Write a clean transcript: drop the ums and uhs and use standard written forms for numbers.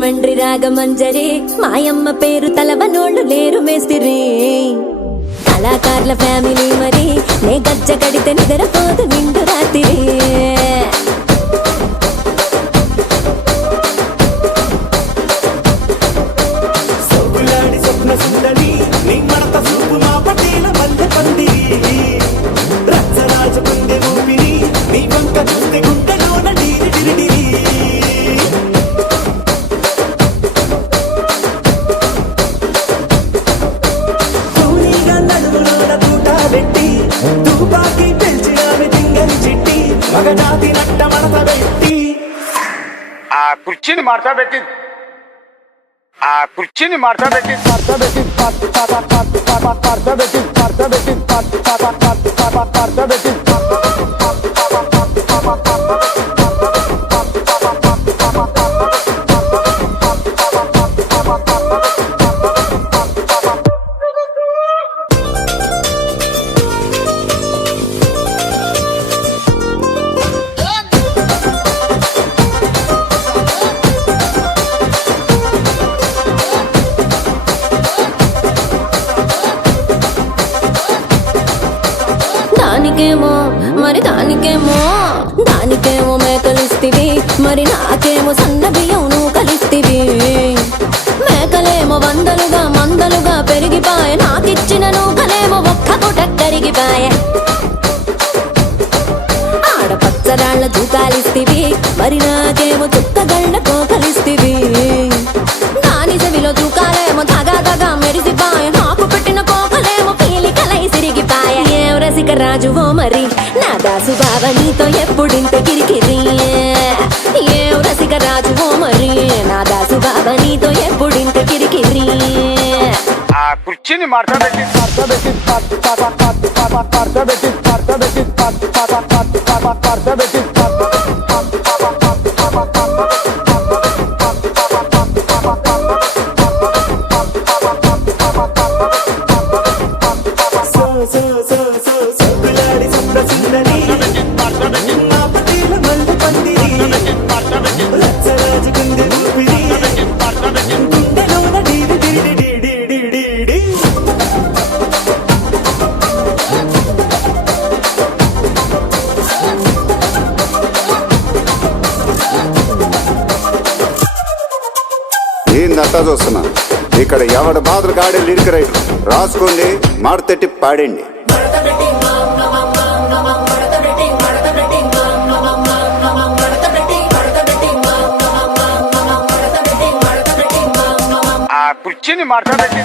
రాజమండ్రి రాగమంజరి మాయమ్మ పేరు తలవనోళ్ళు లేరు మేస్తిరి కళాకారుల ఫ్యామిలీ మరి నే గజ్జ కడితే నిద్రపోదు నిండు రాత్రి కుర్చీని మార్చబెట్టి దానికేమో మేకలిస్తివి మరి నాకేమో సన్న బియ్యం నువ్వు కలిస్తివి మేకలేమో వందలుగా మందలుగా పెరిగిపాయ నాకిచ్చిన నూకలేమో ఒక్క పూట కరిగిపాయ ఆడపచ్చరాళ్ల తూకాలిస్తివి మరి నాకేమో చుక్కగళ్ళ కోకలిస్తివి దాని చెవిలో తూకాలేమో తగా మెరిసిపాయ నాకు పెట్టిన కోకలేమో పీలికలై సిరిగిపాయ ఏం రసిక రాజువో మరి నా దాసు బావ నీతో ఎప్పుడింత కిరికిరి ఏం రసిక రాజువో మరి నా దాసు బావ నీతో ఎప్పుడింత కిరికిరి కుర్చీని మార్చబెట్టి ఏందంతా చూస్తున్నా ఇక్కడ ఎవడ బాధలు గాడే లిరిక్ రైటర్ రాసుకోండి మాడతెట్టి పాడండి. కుర్చీని మార్చబెట్టి